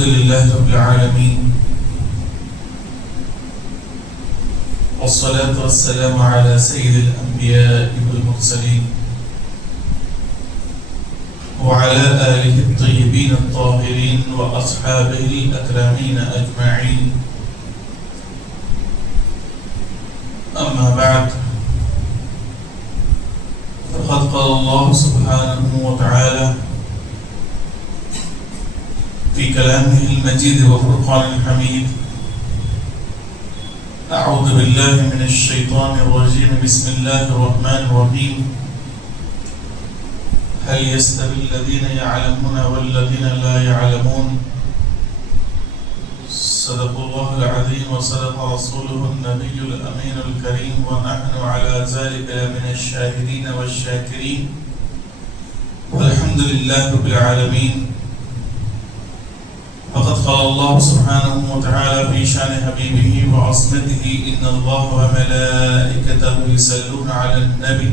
الحمد لله رب العالمين والصلاة والسلام على سيد الأنبياء والمرسلين وعلى آله الطيبين الطاهرين وأصحابه الأكرمين أجمعين. أما بعد، فقد قال الله سبحانه وتعالى في كلامه المجيد وفرقان الحميد: أعوذ بالله من الشيطان الرجيم، بسم الله الرحمن الرحيم. هل يستوي الذين يعلمون والذين لا يعلمون؟ صدق الله العظيم وصدق رسوله النبي الأمين الكريم، ونحن على ذلك من الشاهدين والشاكرين، والحمد لله رب العالمين. فقد قال الله سبحانه وتعالى في شان حبيبه وعصمته: إن الله وملائكته يصلون على النبي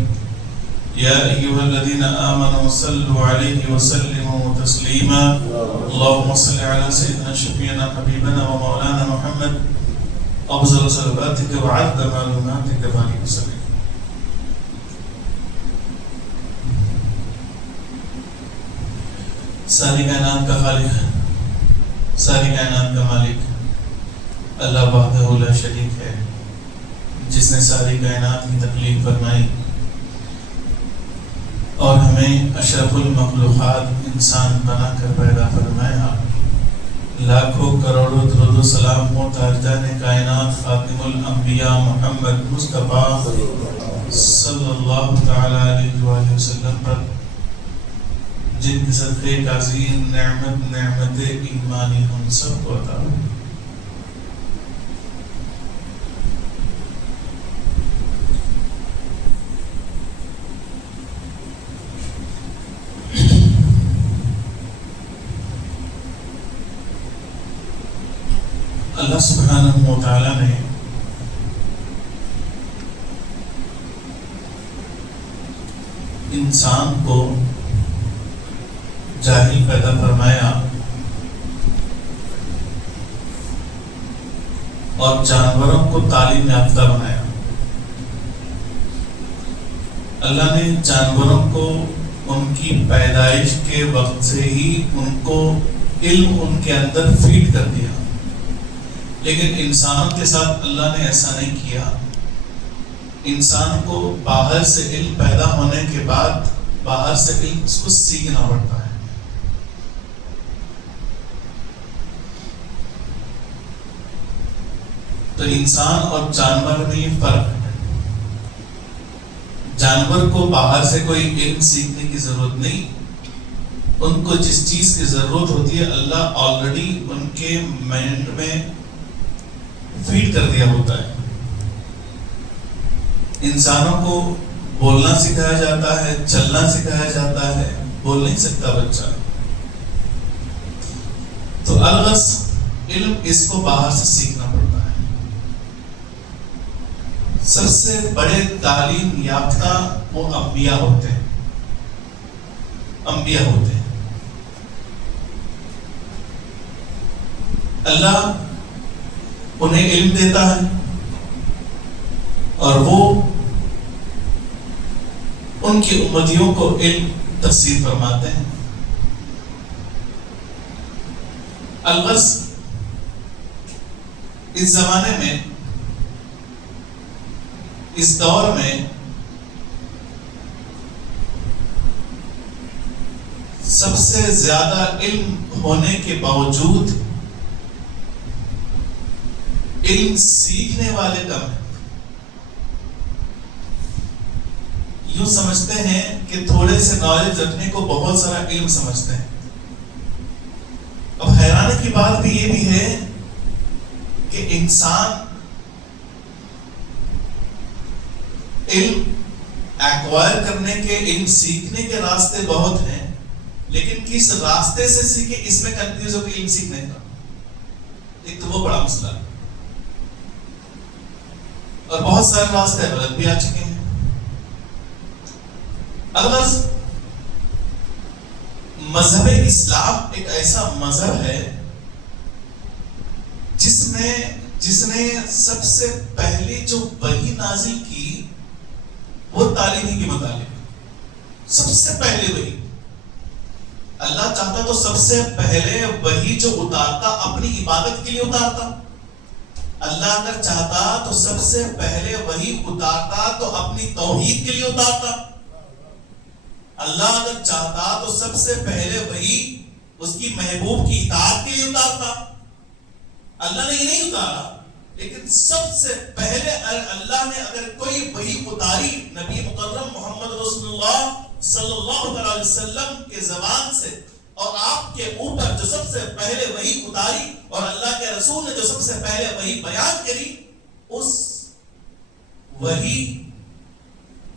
يا أيها الذين آمنوا صلوا عليه وسلموا تسليما. اللهم صل على سيدنا شفيعنا حبيبنا ومولانا محمد أفضل صلواتك وعد معلوماتك بارك وسلم. ساری کائنات کا خالق، ساری کائنات کا مالک اللہ وحدہ لا شریک ہے، جس نے ساری کائنات کی تخلیق فرمائی اور ہمیں اشرف المخلوقات انسان بنا کر پیدا فرمایا. لاکھوں کروڑوں درود و سلام ہو تاجدار کائنات خاتم الانبیاء محمد مصطفیٰ صلی اللہ تعالی علیہ وآلہ وسلم پر، جن کے صدقے کا عظیم نعمت ایمانی ہم سب کو عطا ہو. اللہ سبحانہ و تعالیٰ نے انسان کو جاہل پیدا فرمایا اور جانوروں کو تعلیم یافتہ بنایا. اللہ نے جانوروں کو ان کی پیدائش کے وقت سے ہی ان کو علم ان کے اندر فیڈ کر دیا، لیکن انسانوں کے ساتھ اللہ نے ایسا نہیں کیا. انسان کو باہر سے علم پیدا ہونے کے بعد باہر سے علم اس کو سیکھنا پڑتا ہے. تو انسان اور جانور میں یہ فرق ہے. جانور کو باہر سے کوئی علم سیکھنے کی ضرورت نہیں. ان کو جس چیز کی ضرورت ہوتی ہے اللہ آلریڈی ان کے مائنڈ میں فیڈ کر دیا ہوتا ہے. انسانوں کو بولنا سکھایا جاتا ہے، چلنا سکھایا جاتا ہے، بول نہیں سکتا بچہ. تو الغرض علم اس کو باہر سے سیکھنا پڑتا ہے. سب سے بڑے تعلیم یافتہ وہ انبیاء ہوتے ہیں. انبیاء ہوتے ہیں. اللہ انہیں علم دیتا ہے اور وہ ان کی امتیوں کو علم تفسیر فرماتے ہیں. الغرض اس زمانے میں، اس دور میں سب سے زیادہ علم ہونے کے باوجود علم سیکھنے والے کم ہیں. یوں سمجھتے ہیں کہ تھوڑے سے نالج رکھنے کو بہت سارا علم سمجھتے ہیں. اب حیرانے کی بات بھی یہ بھی ہے کہ انسان علم ایکوائر کرنے کے، علم سیکھنے کے راستے بہت ہیں، لیکن کس راستے سے سیکھے اس میں کنفیوز ہو کے علم سیکھنے کا. ایک تو وہ بڑا مسئلہ ہے، اور بہت سارے راستے غلط بھی آ چکے ہیں. الغرض مذہب اسلام ایک ایسا مذہب ہے جس نے سب سے پہلے جو وحی نازل کی وہ تعلیم ہی کے متعلق، سب سے پہلے وحی اللہ چاہتا تو سب سے پہلے وحی جو اتارتا اپنی عبادت کے لیے اتارتا. اللہ اگر چاہتا تو سب سے پہلے وحی اتارتا تو اپنی توحید کے لیے اتارتا. اللہ اگر چاہتا تو سب سے پہلے وحی اس کی محبوب کی اطاعت کے لیے اتارتا. اللہ نے یہ نہیں اتارا، لیکن سب سے پہلے اللہ نے اگر کوئی وحی اتاری نبی مکرم محمد رسول اللہ صلی اللہ علیہ وسلم کے زبان سے، اور آپ کے اوپر جو سب سے پہلے وحی اتاری اور اللہ کے رسول نے جو سب سے پہلے وحی بیان کری، اس وحی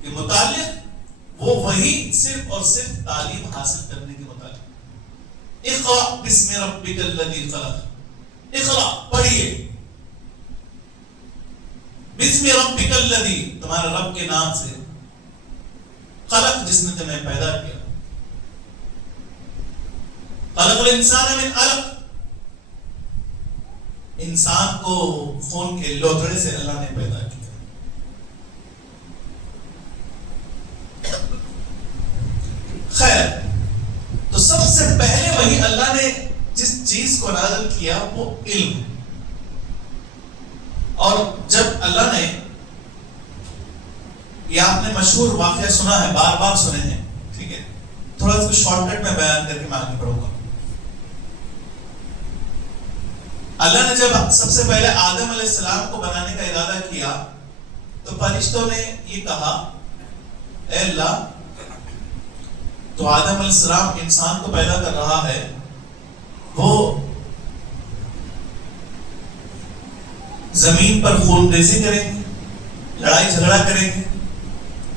کے متعلق وہ وحی صرف اور صرف تعلیم حاصل کرنے کے متعلق. اقرأ بسم ربک الذی خلق، اقرأ پڑھیے، بسم ربک الذی تمہارے رب کے نام سے، خلق جس نے تمہیں پیدا کیا، خلق الانسان من علق، انسان کو خون کے لوتھڑے سے اللہ نے پیدا کیا. خیر، تو سب سے پہلے وہی اللہ نے جس چیز کو نازل کیا وہ علم. اور جب اللہ نے، یہ آپ نے مشہور واقعہ سنا ہے، بار بار سنے ہیں، ٹھیک ہے، تھوڑا سا شارٹ کٹ میں بیان کر کے میں آگے بڑھوں گا. اللہ نے جب سب سے پہلے آدم علیہ السلام کو بنانے کا ارادہ کیا تو فرشتوں نے یہ کہا، اے اللہ تو آدم علیہ السلام انسان کو پیدا کر رہا ہے، وہ زمین پر خون ریزی کریں گے، لڑائی جھگڑا کریں گے،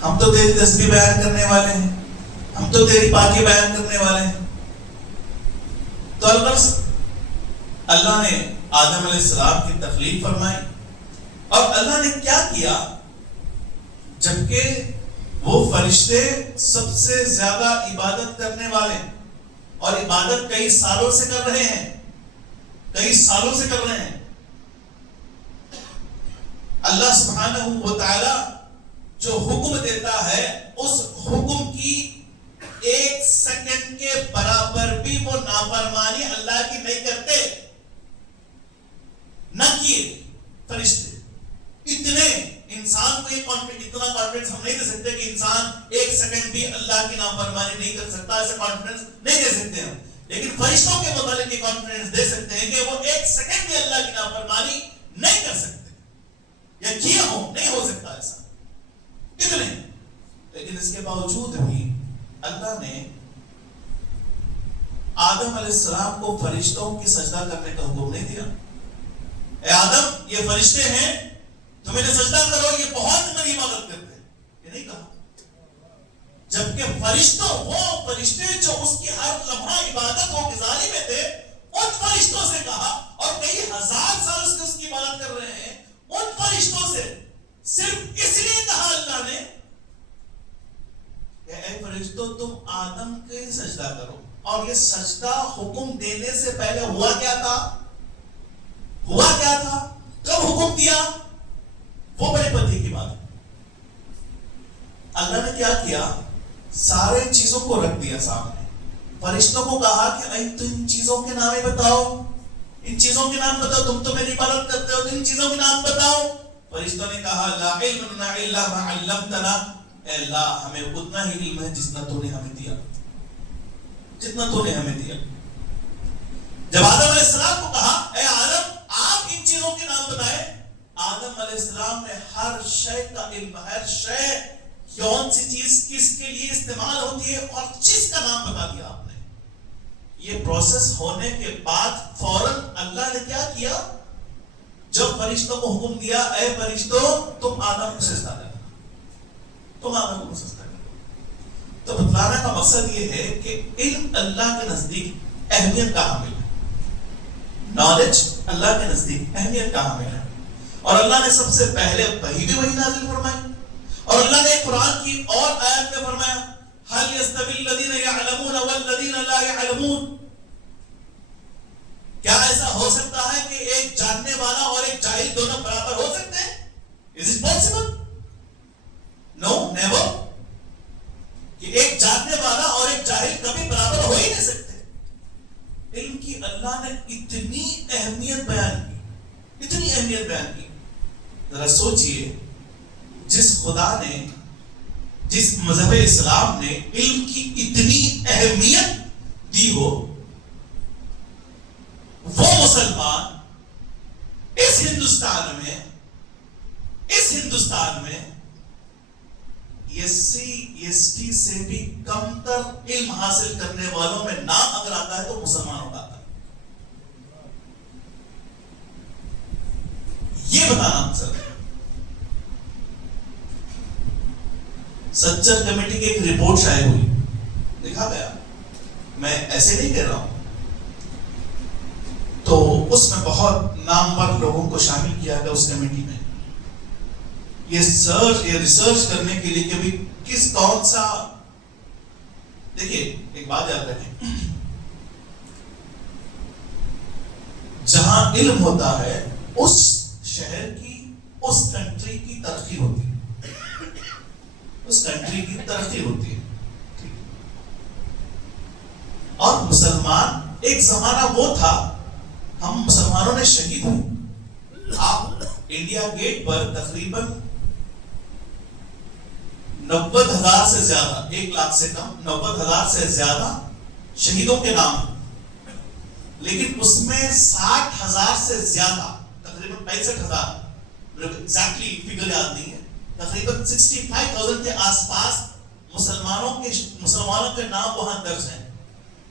ہم تو تیری تسبیح بیان کرنے والے ہیں، ہم تو تیری پاکی بیان کرنے والے ہیں. تو الغرض اللہ نے آدم علیہ السلام کی تخلیق فرمائی. اور اللہ نے کیا کیا، جبکہ وہ فرشتے سب سے زیادہ عبادت کرنے والے اور عبادت کئی سالوں سے کر رہے ہیں، کئی سالوں سے کر رہے ہیں. اللہ سبحانہ و تعالی جو حکم دیتا ہے اس حکم کی ایک سیکنڈ کے برابر بھی وہ نافرمانی اللہ کی نہیں کرتے، نہ کیے فرشتے. اتنے انسان کو اتنا کانفیڈنس ہم نہیں دے سکتے کہ انسان ایک سیکنڈ بھی اللہ کی نافرمانی نہیں کر سکتا، ایسا کانفیڈنس نہیں دے سکتے ہم. لیکن فرشتوں کے متعلق یہ کانفیڈنس دے سکتے ہیں کہ وہ ایک سیکنڈ بھی اللہ کی نافرمانی نہیں کر سکتے، یا کیے ہوں، نہیں ہو سکتا ایسا اتنے. لیکن اس کے باوجود بھی اللہ نے آدم علیہ السلام کو فرشتوں کی سجدہ کرنے کا حکم نہیں دیا. اے آدم یہ فرشتے ہیں، تم انہیں سجدہ کرو، یہ بہت میری عبادت کرتے ہیں، یہ نہیں کہا. جبکہ فرشتوں، وہ فرشتے جو اس کی ہر لمحہ عبادت و گزاری میں تھے، ان فرشتوں سے کہا، اور کئی ہزار سال سے اس کی عبادت کر رہے ہیں، ان فرشتوں سے صرف اس لیے کہا اللہ نے کہ اے فرشتوں تم آدم کے سجدہ کرو. اور یہ سجدہ حکم دینے سے پہلے ہوا کیا تھا؟ ہوا کیا تھا؟ کب حکم دیا؟ وہ بڑے پتے کی بات ہے. اللہ نے کیا کیا؟ سارے چیزوں کو رکھ دیا سامنے، فرشتوں کو کہا کہ ان چیزوں کے نام بتاؤ، ان چیزوں کے نام بتاؤ، تم تو میری عبادت کرتے ہو، ان چیزوں کے نام بتاؤ. فرشتوں نے کہا لا علم لنا الا ما علمتنا، اے اللہ ہمیں اتنا ہی علم ہے جتنا تو نے ہمیں دیا، جتنا تو نے ہمیں دیا. جب آدم علیہ السلام کو کہا اے آدم آپ ان چیزوں کے نام بتائیں، آدم علیہ السلام نے ہر شے کا علم، ہر شے کون سی چیز کس کے لیے استعمال ہوتی ہے اور چیز کا نام بتا دیا آپ نے. یہ پروسیس ہونے کے بعد فوراً اللہ نے کیا کیا؟ جب فرشتوں کو حکم دیا اے فرشتوں تم آدم کو سجدہ کرو، تم آدم کو سجدہ کرو. تو بتلانے کا مقصد یہ ہے کہ علم اللہ کے نزدیک اہمیت کا حامل ہے، نالج اللہ کے نزدیک اہمیت کا حامل ہے. اور اللہ نے سب سے پہلے وحی نازل فرمائی، اور اللہ نے قرآن کی اور آیت میں فرمایا هل يستوي الذين يعلمون والذين لا يعلمون. کیا ایسا ہو سکتا ہے کہ ایک ایک جاننے والا اور ایک جاہل دونوں برابر ہو سکتے ہیں؟ Is it possible? No, never. کہ ایک جاننے والا اور ایک جاہل کبھی برابر ہو ہی نہیں سکتے. علم کی اللہ نے اتنی اہمیت بیان کی، اتنی اہمیت بیان کی. ذرا سوچئے، جس خدا نے، جس مذہب اسلام نے علم کی اتنی اہمیت دی ہو، وہ مسلمان اس ہندوستان میں ایس ٹی سے بھی کم تر علم حاصل کرنے والوں میں نام اگر آتا ہے تو مسلمانوں کا آتا ہے. یہ بتانا سر، سچر کمیٹی کی ایک رپورٹ شائع ہوئی، دیکھا گیا، میں ایسے نہیں کہہ رہا ہوں، تو اس میں بہت نامور لوگوں کو شامل کیا گیا اس کمیٹی میں، یہ ریسرچ کرنے کے لیے کہ بھی کون سا. دیکھیے ایک بات یاد رکھیں، جہاں علم ہوتا ہے اس شہر کی، اس کنٹری کی ترقی ہوتی ہے، اس کنٹری کی ترقی ہوتی ہے. اور مسلمان، ایک زمانہ وہ تھا ہم مسلمانوں نے شہید ہوئے. آپ انڈیا گیٹ پر تقریباً 90,000 سے زیادہ، 1 لاکھ سے کم، 90,000 سے زیادہ شہیدوں کے نام ہیں، لیکن اس میں 60,000 سے زیادہ، تقریباً 65,000، ایگزیکٹلی فگر یاد نہیں ہے، تقریباً 65,000 کے آس پاس مسلمانوں کے نام وہاں درج ہیں،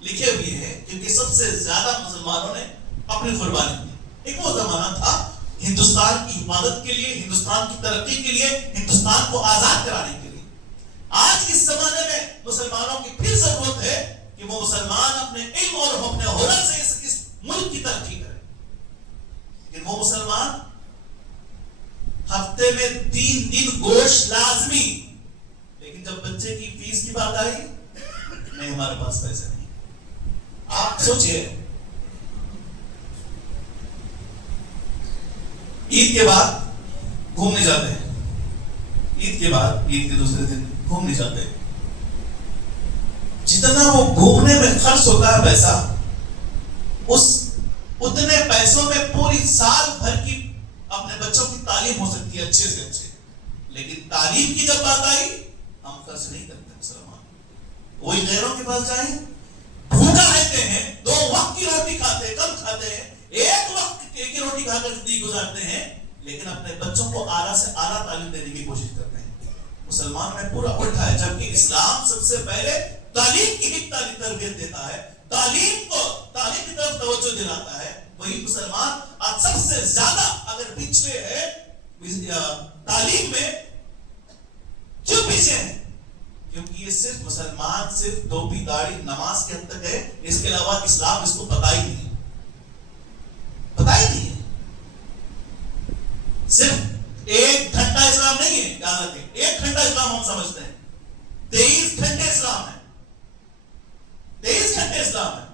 لکھے ہوئے ہیں، کیونکہ سب سے زیادہ مسلمانوں نے اپنی قربانی دی. ایک وہ زمانہ تھا ہندوستان کی حفاظت کے لیے، ہندوستان کی ترقی کے لیے، ہندوستان کو آزاد کرانے کے لیے. آج اس زمانے میں مسلمانوں کی پھر ضرورت ہے کہ وہ مسلمان اپنے علم اور اپنے ہنر سے اس ملک کی ترقی کریں. لیکن وہ مسلمان ہفتے میں 3 دن گوشت لازمی، لیکن جب بچے کی فیس کی بات آئی، نہیں ہمارے پاس پیسے نہیں. آپ سوچئے، عید کے بعد گھومنے جاتے ہیں، عید کے بعد، عید کے دوسرے دن گھومنے جاتے ہیں، جتنا وہ گھومنے میں خرچ ہوتا ہے پیسہ، اتنے پیسوں میں پوری سال بھر کی اپنے بچوں کی تعلیم ہو سکتی ہے اچھے سے اچھے. لیکن تعلیم کی جب بات آئی، ہم خرچ نہیں کرتے مسلمان. وہی غیروں کے پاس جائیں، بھوکا رہتے ہیں، 2 وقت کی روٹی کھاتے ہیں، کم کھاتے ہیں، 1 وقت ایک ہی روٹی کھا کر زندگی گزارتے ہیں، لیکن اپنے بچوں کو اعلیٰ سے اعلیٰ تعلیم دینے کی کوشش کرتے ہیں. مسلمان میں پورا الٹا ہے، جبکہ اسلام سب سے پہلے تعلیم کی تربیت دیتا ہے، تعلیم کی طرف توجہ دلاتا ہے. وہی مسلمان آج سب سے زیادہ اگر پیچھے ہے تعلیم میں. کیوں پیچھے ہے؟ کیونکہ یہ صرف مسلمان صرف ٹوپی داڑھی نماز کے حد تک ہے، اس کے علاوہ اسلام اس کو پتہ ہی نہیں ہے، پتہ ہی نہیں ہے. صرف 1 گھنٹہ اسلام نہیں ہے، یاد رکھیں، 1 گھنٹہ اسلام ہم سمجھتے ہیں، 23 گھنٹے اسلام ہے، 23 گھنٹے اسلام ہے.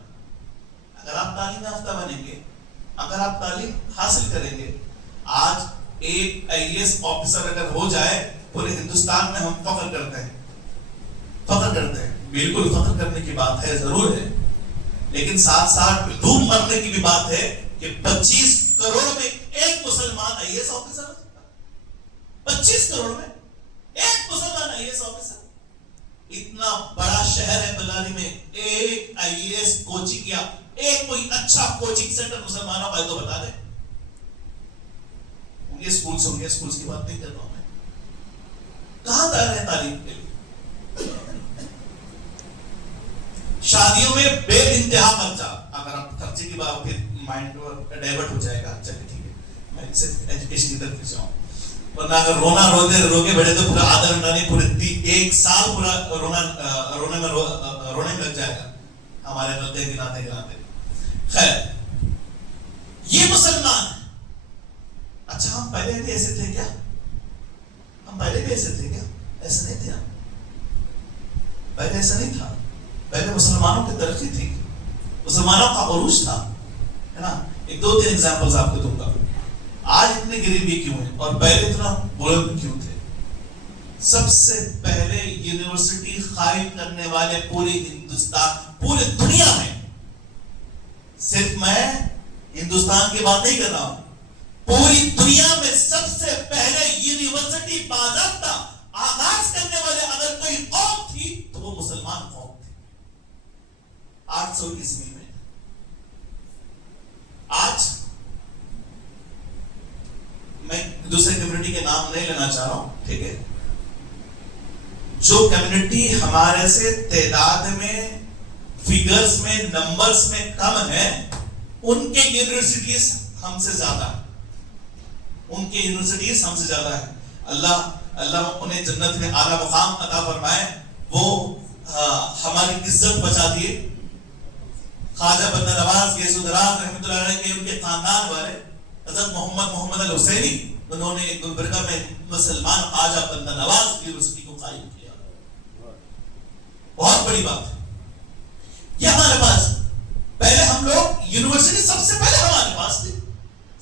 اگر آپ تعلیم یافتہ بنیں گے، اگر آپ تعلیم حاصل کریں گے، آج ایک IAS آفیسر اگر ہو جائے پورے ہندوستان میں ہم فخر کرتے ہیں، فخر کرتے ہیں. بالکل فخر کرنے کی بات ہے، ضرور ہے، لیکن ساتھ ساتھ دھوم مرنے کی بھی بات ہے کہ 25 کروڑ میں ایک مسلمان IAS آفیسر ہو سکتا ہے. 25 کروڑ میں ایک مسلمان IAS آفیسر. اتنا بڑا شہر ہے بلاری میں، ایک IAS کوچنگ یا ایک کوئی اچھا کوچنگ سینٹر مسلمانوں کا ہے تو بتا دیں. یہ سکولز ہوں گے، سکولز کی بات نہیں کر رہا ہوں میں. کہاں جا رہے ہیں تعلیم کے لیے؟ شادیوں میں بے انتہا خرچہ. اگر آپ خرچے کی بات پھر مائنڈ ڈائیورٹ ہو جائے گا. چلیے ٹھیک ہے، میں صرف ایجوکیشن کی طرف جاؤں، ورنہ اگر رونا روکے بیٹھے تو پورا آدھا گھنٹہ نہیں، پورے 1 سال پورا رونے میں لگ جائے گا ہمارے غلطے گناتے. خیر، یہ مسلمان ہے. اچھا ہم پہلے بھی ایسے تھے کیا؟ ہم پہلے بھی ایسے تھے کیا؟ ایسا نہیں تھا. پہلے ایسا نہیں تھا. پہلے مسلمانوں کی ترقی تھی، مسلمانوں کا عروج تھا، ہے نا. ایک دو تین ایگزامپلز آپ کو دوں گا. آج اتنی غریبی کیوں ہے اور پہلے اتنا بلند کیوں تھے؟ سب سے پہلے یونیورسٹی قائم کرنے والے پورے ہندوستان، پورے دنیا میں، صرف میں ہندوستان کی بات نہیں کر رہا ہوں، پوری دنیا میں سب سے پہلے یونیورسٹی باضابطہ آغاز کرنے والے اگر کوئی قوم تھی تو وہ مسلمان قوم تھی 800 عیسوی میں. آج میں دوسرے کمیونٹی کے نام نہیں لینا چاہ رہا ہوں، ٹھیک ہے، جو کمیونٹی ہمارے سے تعداد میں، فگرز میں، نمبرز میں کم ہے، ان کے یونیورسٹیز ہم سے زیادہ ہے، ان کے یونیورسٹیز ہم سے زیادہ ہے. اللہ انہیں جنت میں اعلیٰ مقام عطا فرمائے. وہ ہماری عزت بچا دیے. خواجہ بندہ نواز گیسو دراز رحمۃ اللہ علیہ کے ان کے خاندان والے حضرت محمد الحسینی، انہوں نے گلبرگہ میں مسلمان خواجہ بندہ نواز یونیورسٹی کو قائم کیا. بہت بڑی بات ہے. یہ ہمارے پاس پہلے ہم لوگ یونیورسٹی سب سے پہلے ہمارے پاس تھی،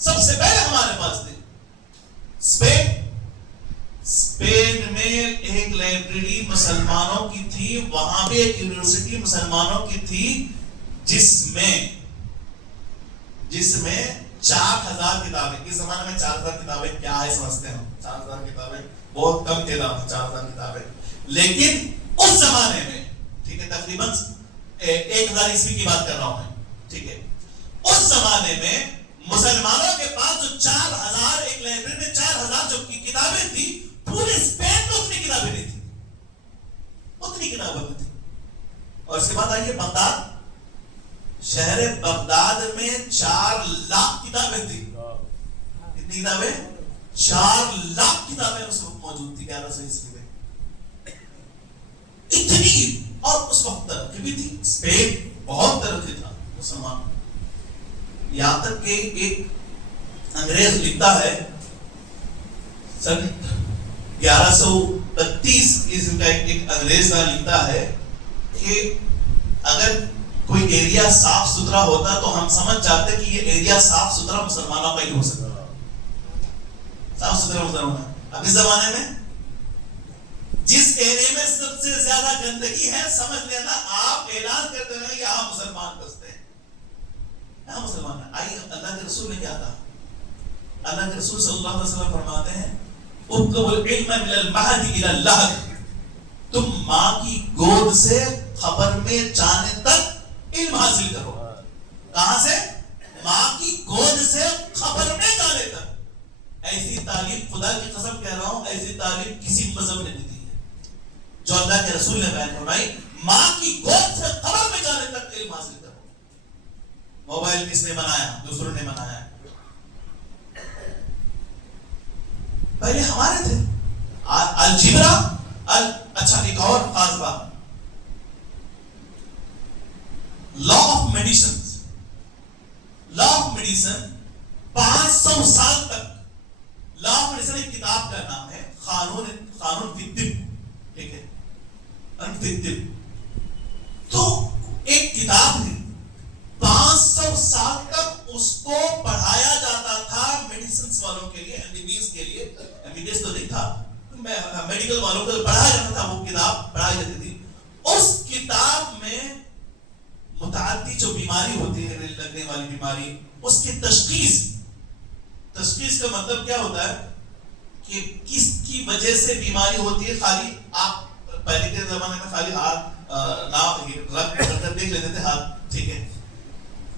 سب سے پہلے ہمارے پاس تھی. اسپین میں ایک لائبریری مسلمانوں کی تھی، وہاں بھی ایک یونیورسٹی مسلمانوں کی تھی، جس میں 4000 کتابیں. اس زمانے میں 4000 کتابیں کیا ہے سمجھتے ہیں؟ 4000 کتابیں بہت کم تعداد ہے، 4000 کتابیں. لیکن اس زمانے میں، ٹھیک ہے، تقریباً 1000 عیسوی کی بات کر رہا ہوں میں، ٹھیک ہے، اس زمانے میں مسلمانوں کے پاس جو 4000 ایک لائبریری میں 4000 جو کتابیں تھی، پورے اسپین میں اتنی کتابیں نہیں تھی، اتنی کتابیں نہیں تھی. اور اس کے بعد آئیے بغداد، شہر بغداد میں 4 لاکھ کتابیں تھی. کتنی کتابیں؟ 4 لاکھ کتابیں اس وقت موجود تھی 1100 عیسوی میں. اتنی، اور اس وقت ترقی بھی تھی، اسپین بہت ترقی تھا مسلمان. یہاں تک کہ ایک انگریز لکھتا ہے سن 1132 عیسوی کا ایک انگریز لکھتا ہے کہ اگر کوئی ایریا صاف ستھرا ہوتا تو ہم سمجھ جاتے کہ یہ ایریا صاف ستھرا مسلمانوں کا ہی ہو سکتا. صاف ستھرا ہونا. اب اس زمانے میں جس ایریا میں سب سے زیادہ گندگی ہے، سمجھ لینا آپ اعلان کرتے ہیں یہاں مسلمان بستے ہیں، یہاں مسلمان ہیں. آئیے اللہ کے رسول نے کیا کہا؟ اللہ کے رسول صلی اللہ علیہ وسلم فرماتے ہیں اطلب العلم من المہد الی اللحد، تم ماں کی گود سے خبر میں جانے تک علم حاصل کرو. کہاں سے؟ ماں کی گود سے خبر میں جانے تک. ایسی تعلیم، خدا کی قسم کہہ رہا ہوں، ایسی تعلیم کسی مذہب نے نہیں دی ہے جو اللہ کے رسول نے بیان فرمائی. ماں کی گود سے خبر میں جانے تک علم حاصل کرو. موبائل کس نے بنایا؟ دوسروں نے بنایا. پہلے ہمارے تھے. الجبرا، اچھا ایک اور خاص بات، law of medicine. Law of medicine 500 سال تک، لا آف میڈیسن ایک کتاب کا نام ہے، قانون فی الطب، ٹھیک ہے، فی الطب. تو ایک کتاب ہے، 500 سال تک اس کو پڑھایا جاتا تھا میڈیسنز والوں کے لیے، MBBS کے لیے. MBBS تو نہیں تھا، میڈیکل والوں کو پڑھایا جاتا تھا، وہ کتاب پڑھائی جاتی تھی. اس کتاب میں متعدی جو بیماری ہوتی ہے، لگنے والی بیماری، اس کی تشخیص کا مطلب کیا ہوتا ہے کہ کس کی وجہ سے بیماری ہوتی ہے. خالی آپ پہلے کے زمانے میں خالی ہاتھ رکھ کر دیکھ لیتے تھے ہاتھ، ٹھیک ہے.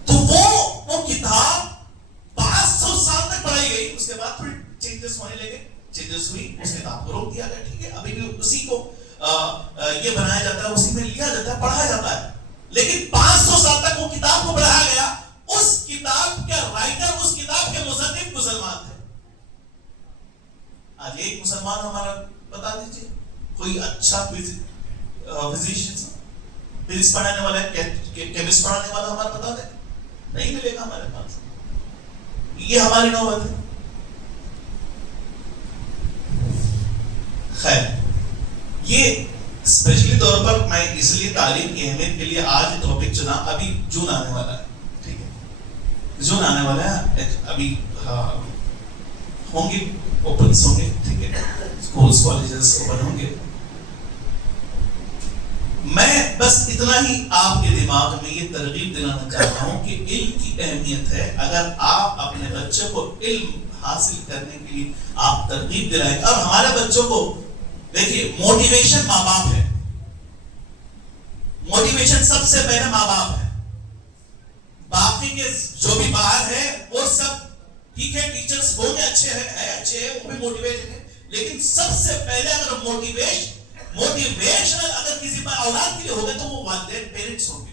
تو وہ کتاب 500 سال تک پڑھائی گئی. اس کے بعد پھر چینجز ہونے لگے، چینجز ہوئی، اس کتاب کو روک دیا گیا، ٹھیک ہے. ابھی بھی اسی کو یہ بنایا جاتا ہے، اسی میں لیا جاتا ہے، پڑھا جاتا ہے. لیکن 500 سال تک وہ کتاب کو پڑھایا گیا. اس کتاب کے رائٹر، اس کتاب کے مصنف مسلمان تھے. آج ایک مسلمان ہمارا بتا دیجیے کوئی اچھا فزیشین، فزکس پڑھانے والا، کیمسٹ پڑھانے والا ہمارا بتا دے، نہیں ملے گا ہمارے پاس. یہ ہماری نوبت ہے. خیر، یہ اسپیشلی طور پر میں اس لیے تعلیم کی اہمیت کے لیے آج ٹاپک چنا. ابھی جون آنے والا ہے، ٹھیک ہے. جون آنے والا ہے ابھی ہوں گے، اوپنس ہوں گے، ٹھیک ہے، اسکولز کالجز اوپن ہوں گے. میں بس اتنا ہی آپ کے دماغ میں یہ ترغیب دلانا چاہتا ہوں کہ علم کی اہمیت ہے. اگر آپ اپنے بچوں کو علم حاصل کرنے کے لیے آپ ترغیب دلائیں. اور ہمارے بچوں کو دیکھیے، موٹیویشن ماں باپ ہے. موٹیویشن سب سے پہلے ماں باپ ہے. باقی کے جو بھی باہر ہے وہ سب ٹھیک ہے، ٹیچرز ہوں گے اچھے ہیں وہ بھی موٹیویٹ ہیں، لیکن سب سے پہلے اگر موٹیویشن اگر کسی پر اولاد کے لیے ہوگا تو وہ والدین، پیرنٹس ہوں گے.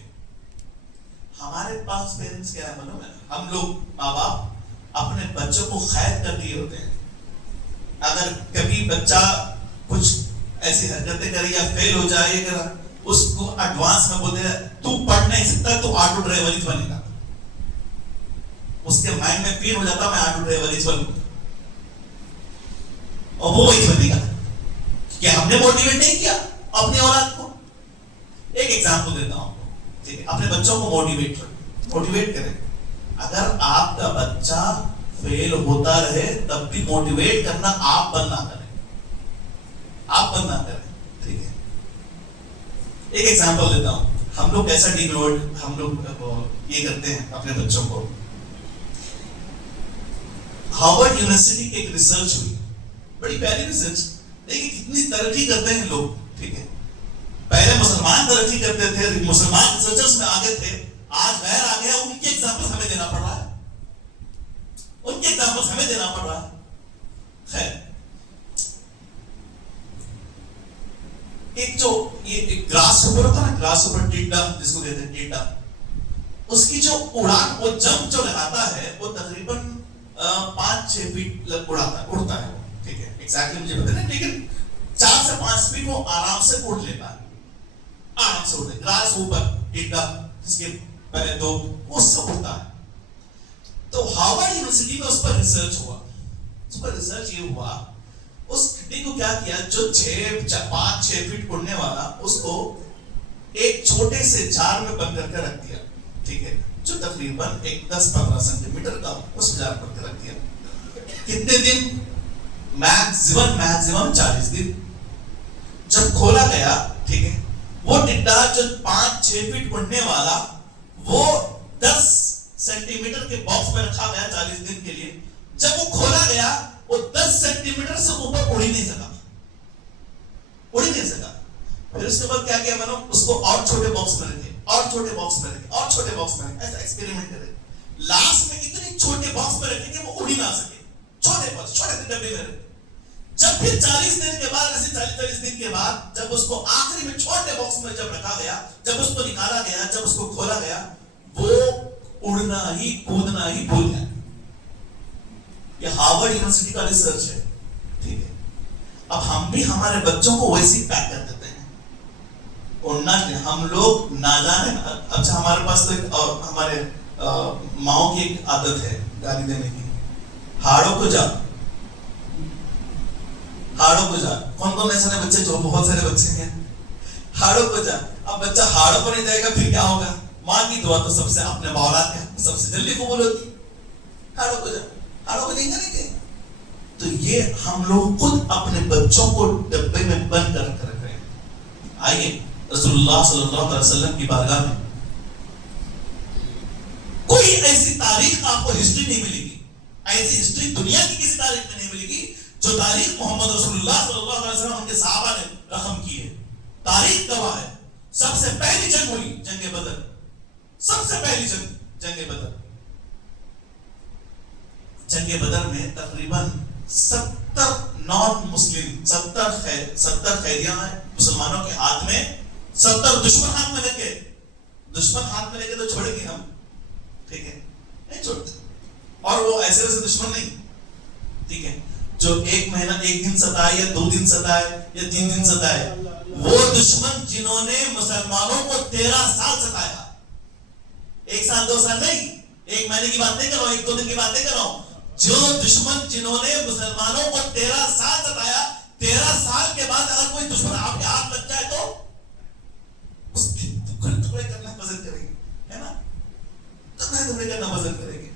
ہمارے پاس پیرنٹس کیا ہے معلوم ہے؟ ہم لوگ ماں باپ اپنے بچوں کو قید کر دیے ہوتے ہیں. اگر کبھی بچہ کچھ ایسی حرکتیں کرے یا فیل ہو جائے، اگر اس کو ایڈوانس میں بولتے ہیں تو پڑھ نہیں سکتا تو آٹو ڈرائیور ہی بنے گا، اس کے مائنڈ میں فیل ہو جاتا میں آٹو ڈرائیور ہی بنوں گا، اور وہ وہی بنے گا کہ ہم نے موٹیویٹ نہیں کیا اپنی اولاد کو. ایک ایگزامپل دیتا ہوں، ٹھیک ہے، اپنے بچوں کو موٹیویٹ کریں. اگر آپ کا بچہ فیل ہوتا رہے تب بھی موٹیویٹ کرنا آپ بند نہ کریں، ٹھیک ہے. ایک ایگزامپل دیتا ہوں، ہم لوگ ایسا ہم لوگ یہ کرتے ہیں اپنے بچوں کو. ہارورڈ یونیورسٹی کی ایک ریسرچ ہوئی، بڑی پیاری ریسرچ. دیکھیں کتنی ترقی کرتے ہیں لوگ، ٹھیک ہے. پہلے مسلمان ترقی کرتے تھے، مسلمان ریسرچرز میں آگے تھے، آج غیر آ گیا. ان کے ایگزامپل ہمیں دینا پڑ رہا ہے، خیر. ایک جو یہ گراس اوپر ہوتا ہے نا، گراس اوپر ٹڈا جس کو کہتے ہیں ٹڈا، اس کی جو اڑان، وہ جمپ جو لگاتا ہے وہ تقریباً 5-6 فٹ اڑتا ہے، ٹھیک ہے. ایگزیکٹلی مجھے پتہ نہیں، لیکن 4 سے 5 فٹ وہ آرام سے اڑ لیتا ہے، گراس اوپر ٹڈا جس کے پہلے دو وہ سب اڑتا ہے. تو ہارورڈ یونیورسٹی میں اس پر ریسرچ یہ ہوا، اس ٹڈے کو کیا کیا، جو 5-6 فٹ اڑنے والا، اس کو ایک چھوٹے سے جار میں بند کر کے رکھ دیا، ٹھیک ہے، جو تقریباً 10-15 سینٹی میٹر کا، اس جار پر رکھ دیا. کتنے دن؟ میکسیمم 40 دن. جب کھولا گیا، ٹھیک ہے، وہ ٹڈا جو 5-6 فٹ اڑنے والا، وہ 10 سینٹی میٹر کے باکس میں رکھا گیا 40 دن کے لیے. جب وہ کھولا گیا، وہ 10 سینٹی میٹر سے اوپر اڑ ہی نہیں سکا. پھر اس کے بعد کیا کیا میں نے، اس کو اور چھوٹے باکس میں رکھے، ایسا ایکسپیریمنٹ کرے. لاسٹ میں اتنے چھوٹے باکس میں رکھے کہ وہ اڑ ہی نہ سکے، چھوٹے ڈبے میں رکھے. جب پھر 40 دن کے بعد، ایسے 40 دن کے بعد جب اس کو آخری میں چھوٹے باکس میں جب رکھا گیا، جب اس کو نکالا گیا، جب اس کو کھولا گیا، وہ اڑنا ہی کودنا ہی بھول گیا. یہ ہارورڈ یونیورسٹی کا ریسرچ ہے، ٹھیک ہے. اب ہم بھی ہمارے بچوں کو ویسے ہی پیک کر دیتے ہیں، اڑنا ہم لوگ نہ جانے. اچھا، ہمارے پاس تو ایک ہمارے ماؤں کی ایک عادت ہے گالی دینے کی. ہاڑوں کو جا. کون ایسے بچے جو بہت سارے بچے ہیں، ہاڑوں کو جا. اب بچہ ہاڑوں پر نہیں جائے گا پھر کیا ہوگا؟ ماں کی دعا تو سب سے، اپنے اولاد کے سب سے جلدی قبول ہوتی. ہاڑوں کو جا، ہاڑوں کو نہیں جانے کے. تو یہ ہم لوگ خود اپنے بچوں کو ڈبے میں بند کر کے رکھ رہے ہیں. آئیے رسول اللہ صلی اللہ علیہ وسلم کی بارگاہ میں کوئی ایسی تاریخ آپ کو ہسٹری نہیں ملے گی، ایسی ہسٹری دنیا کی کسی تاریخ میں نہیں ملے گی جو تاریخ محمد رسول اللہ صلی اللہ علیہ وسلم ان کے صحابہ نے رقم کی ہے. تاریخ گواہ ہے. سب سے پہلی جنگ ہوئی جنگ بدر، سب سے پہلی جنگ بدر. جنگ بدر میں تقریباً 70 نان مسلم، 70 قیدیاں ہیں مسلمانوں کے ہاتھ میں. 70 دشمن ہاتھ میں لے کے تو چھوڑیں گے ہم، ٹھیک ہے، نہیں چھوڑتے. اور وہ ایسے دشمن نہیں، ٹھیک ہے، جو 1 مہینہ 1 دن ستائے یا 2 دن ستائے یا 3 دن ستائے. وہ دشمن جنہوں نے مسلمانوں کو 13 سال ستایا، 1 سال 2 سال نہیں، 1 مہینے کی بات نہیں کر رہا ہوں، 1-2 دن کی بات نہیں کر رہا ہوں. جو دشمن جنہوں نے مسلمانوں کو 13 سال ستایا، 13 سال کے بعد اگر کوئی دشمن آپ کے ہاتھ لگ جائے تو اس کے ٹکڑے کرنا پسند کریں گے، ہے نا؟ ٹکڑے کرنا پسند کریں گے.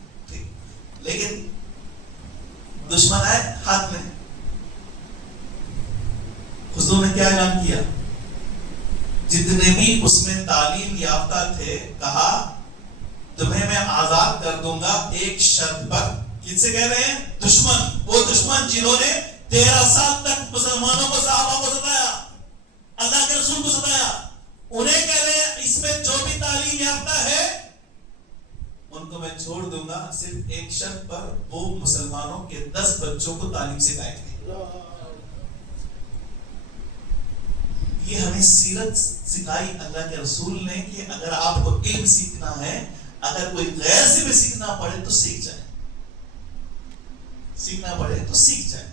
اس میں تعلیم یافتہ تھے. کہا تمہیں میں آزاد کر دوں گا ایک شرط پر. کس سے کہہ رہے ہیں؟ دشمن. وہ دشمن جنہوں نے 13 سال تک مسلمانوں کو، صحابہ کو ستایا، اللہ کے رسول کو ستایا، انہیں کہہ رہے ہیں اس میں جو بھی تعلیم یافتہ ہے ان کو میں چھوڑ دوں گا صرف ایک شرط پر، وہ مسلمانوں کے 10 بچوں کو تعلیم سکھائیں گے. یہ ہمیں سیرت سکھائی اللہ کے رسول نے کہ اگر آپ کو علم سیکھنا ہے، اگر کوئی غیر سے بھی سیکھنا پڑے تو سیکھ جائے، سیکھنا پڑے تو سیکھ جائے.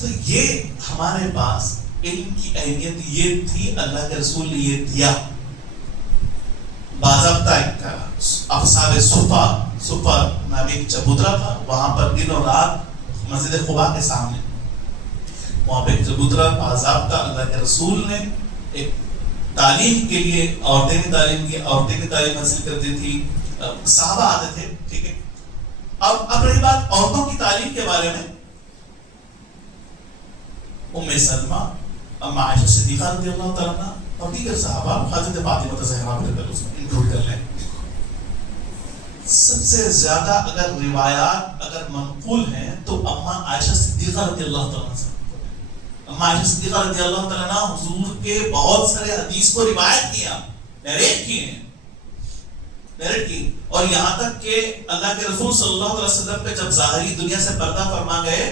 تو یہ ہمارے پاس علم کی اہمیت یہ تھی، اللہ کے رسول نے یہ دیا. باضابطہ اصحاب صفا نام ایک چبوترا تھا، وہاں پر دن اور رات مسجد قباء کے سامنے وہاں پہ ایک چبوترا باضابطہ اللہ کے رسول نے ایک تعلیم کے لیے، عورتیں بھی تعلیم حاصل کرتی تھی، صحابہ آتے تھے. ٹھیک ہے. اب رہی بات عورتوں کی تعلیم کے بارے میں، ام سلمہ، ام عائشہ صدیقہ رضی اللہ تعالیٰ عنہ اور دیگر صحابہ، حضرت فاطمہ زہرا بھی اس میں انکلوڈ کر لیں. سب سے زیادہ اگر روایات اگر منقول ہیں تو اما عائشہ صدیقہ رضی اللہ تعالیٰ عنہ سے. اما عائشہ صدیقہ رضی اللہ تعالیٰ عنہ حضور کے بہت سارے حدیث کو روایت کیا، نیریٹ کیے ہیں، نیریٹ کی. اور یہاں تک کہ اللہ کے رسول صلی اللہ علیہ وسلم پہ جب ظاہری دنیا سے پردہ فرما گئے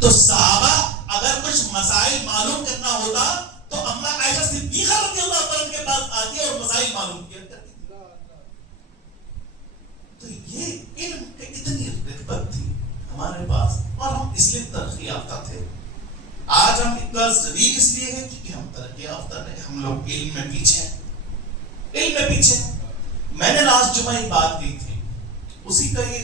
تو صحابہ اگر کچھ مسائل معلوم کرنا ہوتا تو اما عائشہ صدیقہ رضی اللہ تعالیٰ کے پاس آتی اور مسائل معلوم کیا کرتی. تو یہ علم کی اتنی رغبت تھی ہمارے پاس، اور ہم اس لیے ترقی یافتہ تھے. آج ہم اتنا ذلیل اس لیے ہے کیونکہ ہم ترقی یافتہ نہیں، ہم لوگ علم میں پیچھے ہیں. علم میں پیچھے. میں نے لاسٹ جمعہ ایک بات کی تھی، اسی کا یہ